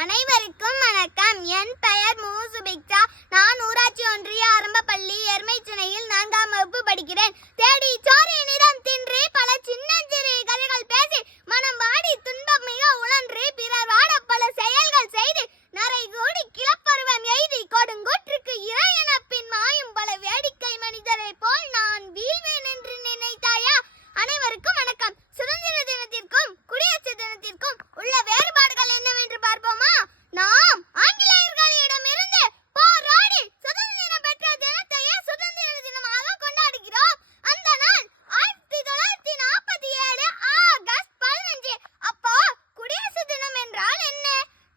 அனைவருக்கும் வணக்கம். என் பெயர் மு. சுபிக்ஷா. நான் ஊராட்சி ஒன்றிய ஆரம்ப பள்ளி எருமைச்சினையில் 4ஆம் வகுப்பு படிக்கிறேன். தேடி சோறு நிறம் தின்று பல சின்னஞ்சிறு கதைகள் பேசி மனம் வாடி துன்பம் மிக உழன்று பிறர் வாட பல செயல்கள் செய்து நரை கூடி கிளப்பருவம் எய்தி கொடுங்கூற்றுக்கு இறையென பின் மாயும் பல வேடிக்கை மனிதரை போல் நான் வீழ்வேன் என்று நினைத்தாயா? அனைவருக்கும் வணக்கம். சுதந்திர தினத்திற்கும் குடியரசு தினத்திற்கும் உள்ள வேறுபாடுகள் என்னவென்று பார்ப்போமா? நாம் ஆங்கிலேயர்களிடமிருந்து போராடி சுதந்திரம் பெற்ற தினத்தையே சுதந்திர தினமாக கொண்டாடுகிறோம். அந்த நாள் 1947 ஆகஸ்ட் 15. அப்போ குடியரசு தினம் என்றால் என்ன?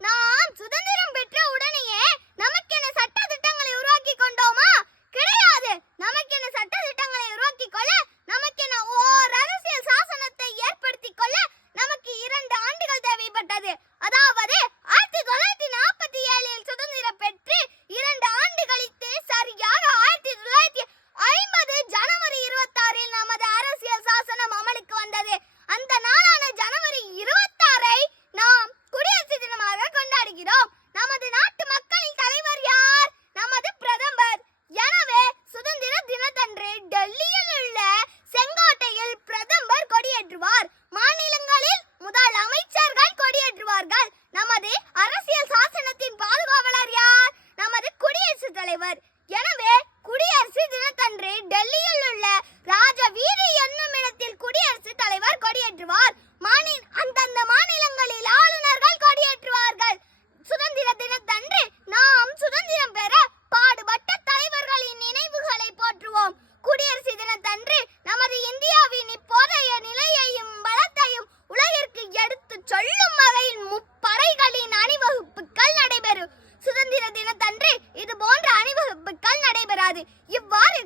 நாம் சுதந்திரம் பெற்ற உடனேயே நமக்கென சட்ட திட்டங்களை உருவாக்கி கொண்டோமா? கிடையாது. நமக்கென சட்ட திட்டங்களை உருவாக்கி கொள்ள நமக்கென ஓர் அரசியல் சாசனத்தை ஏற்படுத்தி கொள்ள நமக்கு 2 ஆண்டுகள் தேவைப்பட்டது. அதாவது 1947 சுதந்திரம் பெற்று 2 ஆண்டு கழித்து சரியாக 1950 ஜனவரி 26 நமது அரசியல் சாசனம் அமலுக்கு வந்தது. அந்த நாளான ஜனவரி 26 நாம் குடியரசு தினமாக கொண்டாடுகிறோம். நமது நாட்டு மக்களின் தலைவர் யார்? நமது பிரதமர். எனவே சுதந்திர தினத்தன்று டெல்லியில் உள்ள செங்கோட்டையில் பிரதமர் கொடியேற்றுவார். மாநிலங்களில் முதல் அமைச்சர்கள் கொடியேற்றுவார்கள். நமது அரசியல் சாசனத்தின் பாதுகாவலர் யார்? நமது குடியரசுத் தலைவர். எனவே குடியரசு தினத்தன்று டெல்லியில் உள்ள ராஜ வீதி என்னும் இடத்தில் குடியரசுத் தலைவர் கொடியேற்றுவார். அந்தந்த மாநிலங்களில் ஆளுநர்கள் கொடியேற்றுவார்கள். சுதந்திர தினத்தன்று நாம் சுதந்திரம் பெற பாடுபட்ட தலைவர்களின் நினைவுகளை போற்றுவோம். குடியரசு தினத்தன்று நமது இந்தியாவின் இப்போதைய நிலையையும் பலத்தையும் உலகிற்கு எடுத்துச் சொல்லும் வகையில் முப்படைகளின் அணிவகுப்புகள் நடைபெறும். சுதந்திர தினத்தன்று இது போன்ற அணிவகுப்புகள் நடைபெறாது. இவ்வாறு